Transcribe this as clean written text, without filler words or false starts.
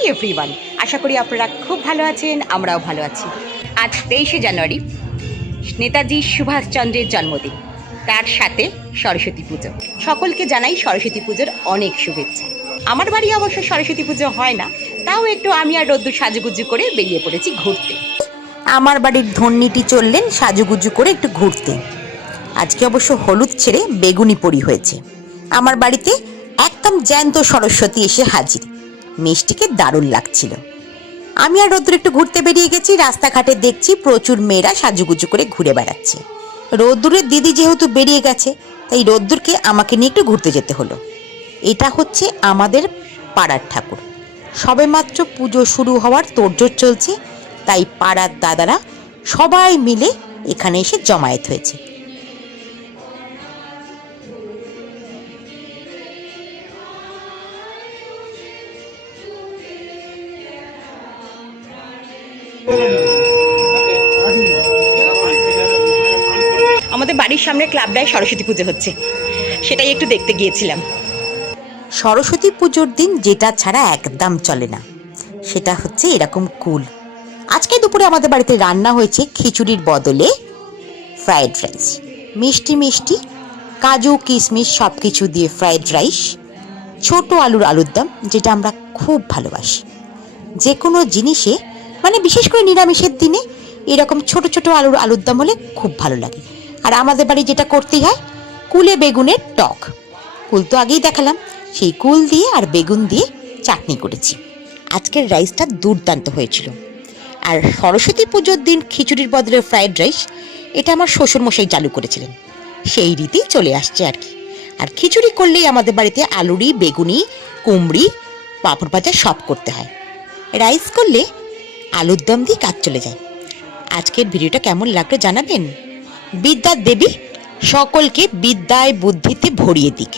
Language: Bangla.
হাই এভরিওয়ান, আশা করি আপনারা খুব ভালো আছেন, আমরাও ভালো আছি। আজ 23শে জানুয়ারি নেতাজি সুভাষচন্দ্রের জন্মদিন, তার সাথে সরস্বতী পুজো। সকলকে জানাই সরস্বতী পুজোর অনেক শুভেচ্ছা। আমার বাড়ি অবশ্য সরস্বতী পুজো হয় না, তাও একটু আমি আর রোদ্দুর সাজুগুজু করে বেরিয়ে পড়েছি ঘুরতে। আমার বাড়ির ধন্যিটি চললেন সাজুগুজু করে একটু ঘুরতে। আজকে অবশ্য হলুদ ছেড়ে বেগুনি পরি হয়েছে। আমার বাড়িতে একদম জ্যান্ত সরস্বতী এসে হাজির। মিষ্টিকে দারুণ লাগছিল। আমি আর রোদ্দুর একটু ঘুরতে বেরিয়ে গেছি। রাস্তাঘাটে দেখছি প্রচুর মেয়েরা সাজুগুজু করে ঘুরে বেড়াচ্ছে। রোদ্দুরের দিদি যেহেতু বেরিয়ে গেছে, তাই রোদ্দুরকে আমাকে নিয়ে একটু ঘুরতে যেতে হলো। এটা হচ্ছে আমাদের পাড়ার ঠাকুর। সবেমাত্র পুজো শুরু হওয়ার তোড়জোড় চলছে, তাই পাড়ার দাদারা সবাই মিলে এখানে এসে জমায়েত হয়েছে। আমাদের বাড়ির সামনে ক্লাবটায় সরস্বতী পুজো হচ্ছে, সেটাই একটু দেখতে গিয়েছিলাম। সরস্বতী পুজোর দিন যেটা ছাড়া একদম চলে না, সেটা হচ্ছে এরকম কুল। আজকে দুপুরে আমাদের বাড়িতে রান্না হয়েছে খিচুড়ির বদলে ফ্রায়েড রাইস। মিষ্টি মিষ্টি কাজু কিশমিশ সব কিছু দিয়ে ফ্রায়েড রাইস, ছোট আলুর দম, যেটা আমরা খুব ভালোবাসি। যে কোনো জিনিসে, মানে বিশেষ করে নিরামিষের দিনে এরকম ছোট ছোট আলুর দম হলে খুব ভালো লাগে। আর আমাদের বাড়ি যেটা করতেই হয়, কুলে বেগুনের টক। কুল তো আগেই দেখালাম, সেই কুল দিয়ে আর বেগুন দিয়ে চাটনি করেছি। আজকের রাইসটা দুর্দান্ত হয়েছিল। আর সরস্বতী পুজোর দিন খিচুড়ির বদলে ফ্রায়েড রাইস, এটা আমার শ্বশুরমশাই চালু করেছিলেন। সেই রীতিই চলে আসছে আর কি। আর খিচুড়ি করলেই আমাদের বাড়িতে আলুরি, বেগুনি, কুমড়ি, পাঁপড় ভাজা সব করতে হয়। রাইস করলে আলুর দম দিয়ে কাজ চলে যায়। আজকের ভিডিওটা কেমন লাগলো জানাবেন। বিদ্যার দেবী সকলকে বিদ্যায় বুদ্ধিতে ভরিয়ে দিক।